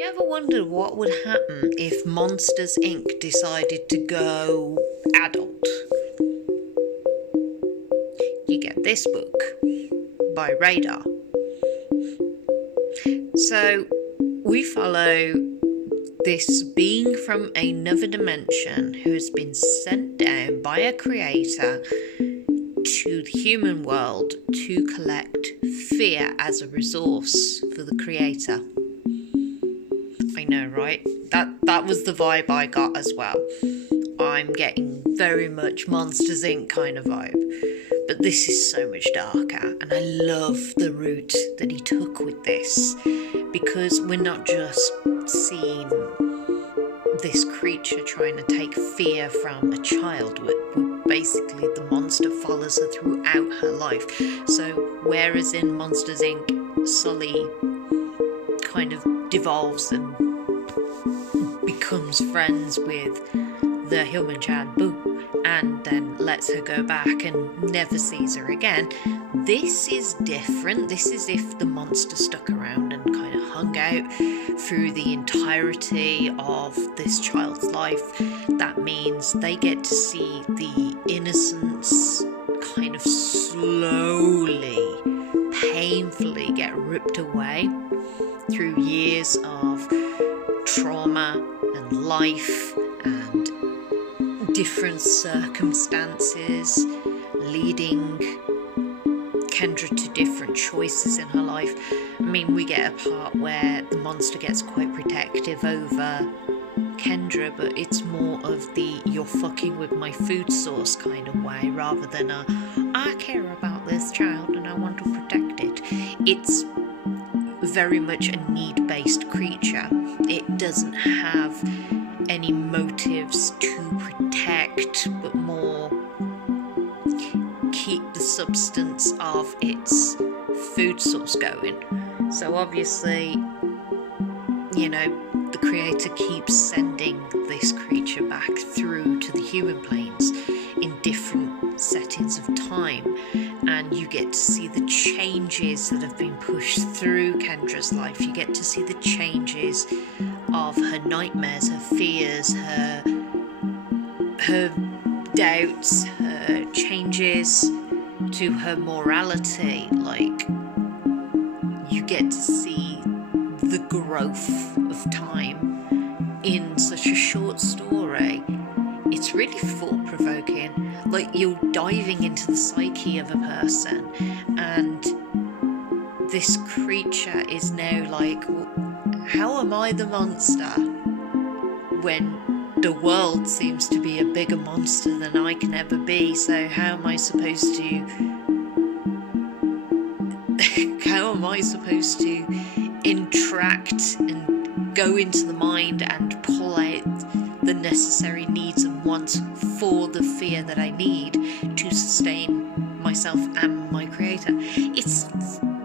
You ever wondered what would happen if Monsters Inc. decided to go adult? You get this book by Radar. So we follow this being from another dimension who has been sent down by a creator to the human world to collect fear as a resource for the creator. I know, right? That was the vibe I got as well. I'm getting very much Monsters Inc. kind of vibe. But this is so much darker, and I love the route that he took with this, because we're not just seeing this creature trying to take fear from a child. Basically, the monster follows her throughout her life. So whereas in Monsters Inc., Sully kind of devolves and becomes friends with the human child Boo, and then lets her go back and never sees her again. This is different. This is if the monster stuck around and kind of hung out through the entirety of this child's life. That means they get to see the innocence kind of slowly, painfully get ripped away through years of trauma and life and different circumstances, leading Kendra to different choices in her life. I mean, we get a part where the monster gets quite protective over Kendra, but it's more of the "you're fucking with my food source" kind of way, rather than a "I care about this child and I want to protect it." It's very much a need-based creature. It doesn't have any motives to protect, but more keep the substance of its food source going. So obviously, the creator keeps sending this creature back through to the human planes in different settings of time, and you get to see the changes that have been pushed through Kendra's life. You get to see the changes of her nightmares, her fears, her doubts, her changes to her morality. Like, you get to see the growth of time in such a short story. It's really thought-provoking. Like, you're diving into the psyche of a person, and this creature is now like, how am I the monster when the world seems to be a bigger monster than I can ever be? So how am I supposed to interact and go into the mind and pull out the necessary needs and wants for the fear that I need to sustain myself and my creator? It's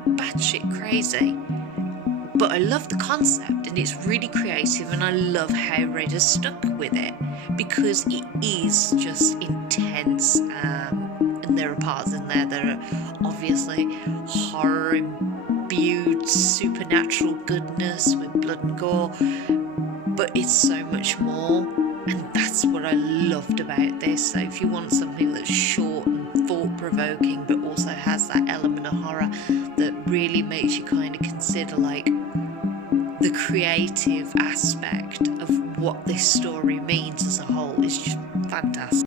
batshit crazy. But I love the concept, and it's really creative, and I love how Radar stuck with it, because it is just intense, and there are parts in there that are obviously horror imbued supernatural goodness with blood and gore, but it's so much more, and that's what I loved about this. So if you want something that's short and thought-provoking but also has that element of horror that really makes you kind of consider like the creative aspect of what this story means as a whole, is just fantastic.